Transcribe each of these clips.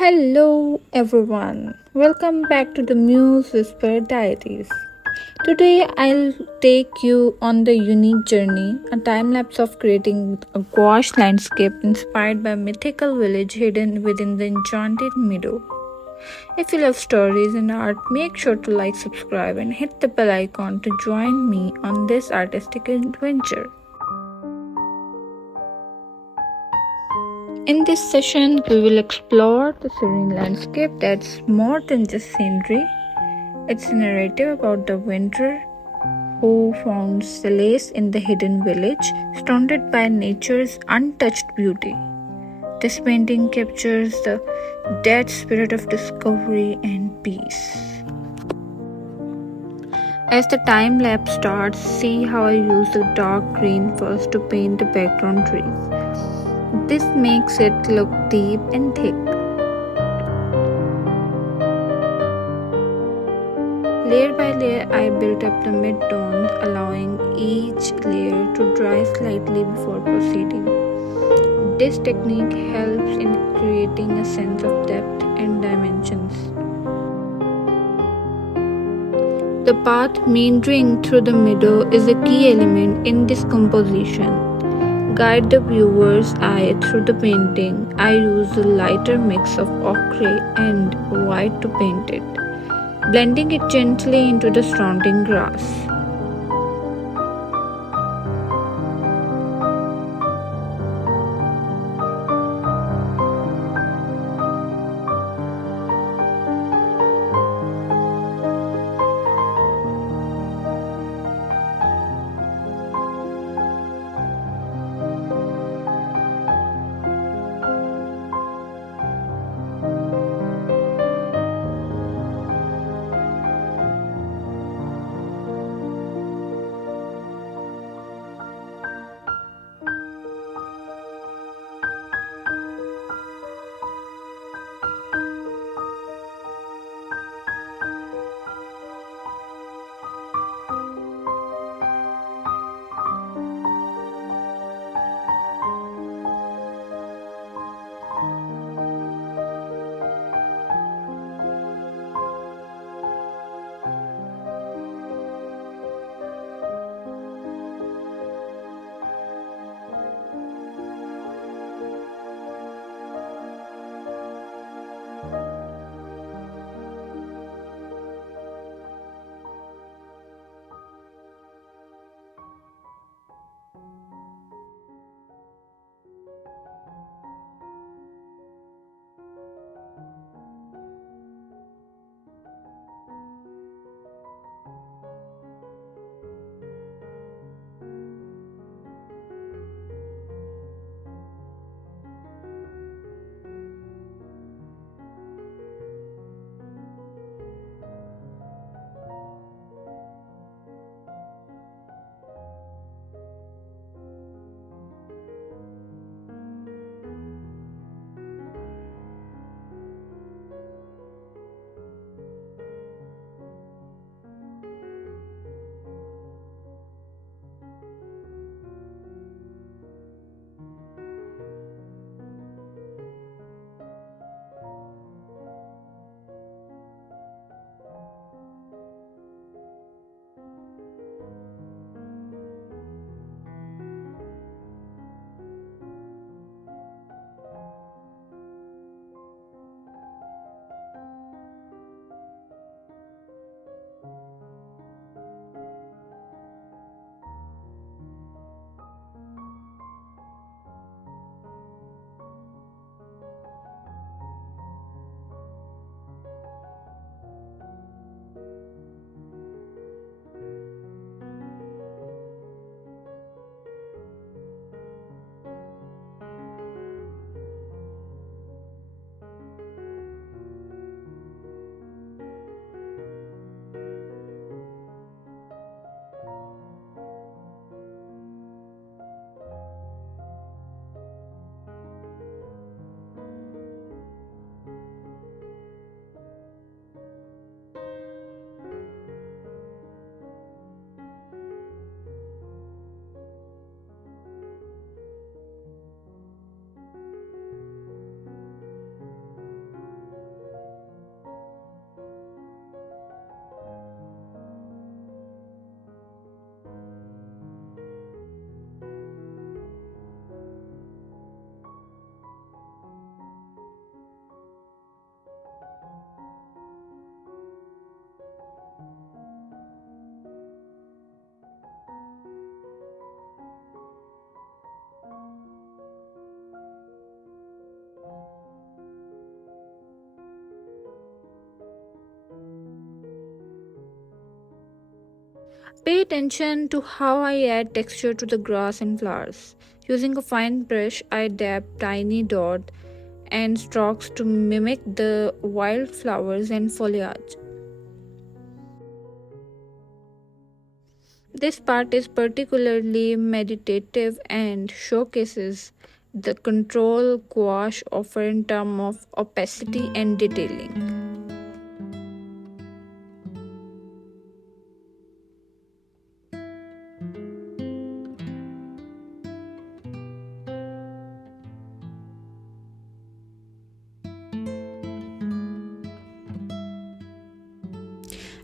Hello everyone, welcome back to the Muse Whisper Diaries. Today I'll take you on the unique journey, a time lapse of creating a gouache landscape inspired by a mythical village hidden within the enchanted meadow. If you love stories and art, make sure to like, subscribe, and hit the bell icon to join me on this artistic adventure. In this session, we will explore the serene landscape that's more than just scenery. It's a narrative about the wanderer who found solace in the hidden village, surrounded by nature's untouched beauty. This painting captures the dead spirit of discovery and peace. As the time lapse starts, see how I use the dark green first to paint the background trees. This makes it look deep and thick. Layer by layer, I built up the mid-tones, allowing each layer to dry slightly before proceeding. This technique helps in creating a sense of depth and dimensions. The path meandering through the meadow is a key element in this composition. Guide the viewer's eye through the painting. I use a lighter mix of ochre and white to paint it, blending it gently into the surrounding grass. Pay attention to how I add texture to the grass and flowers. Using a fine brush, I dab tiny dots and strokes to mimic the wildflowers and foliage. This part is particularly meditative and showcases the control gouache offer in terms of opacity and detailing.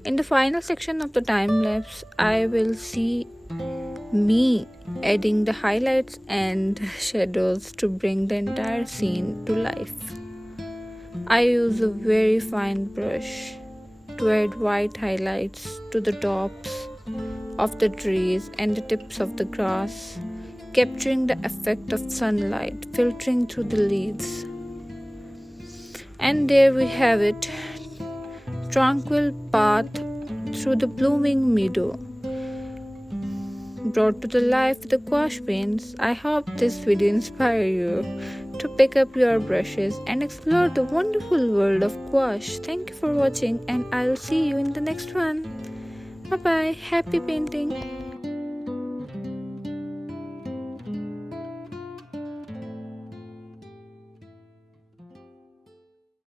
In the final section of the time lapse, I will see me adding the highlights and shadows to bring the entire scene to life. I use a very fine brush to add white highlights to the tops of the trees and the tips of the grass, capturing the effect of sunlight filtering through the leaves. And there we have it, tranquil path through the blooming meadow, brought to the life with the gouache paints. I hope this video inspires you to pick up your brushes and explore the wonderful world of gouache. Thank you for watching, and I'll see you in the next one. Bye bye. Happy painting.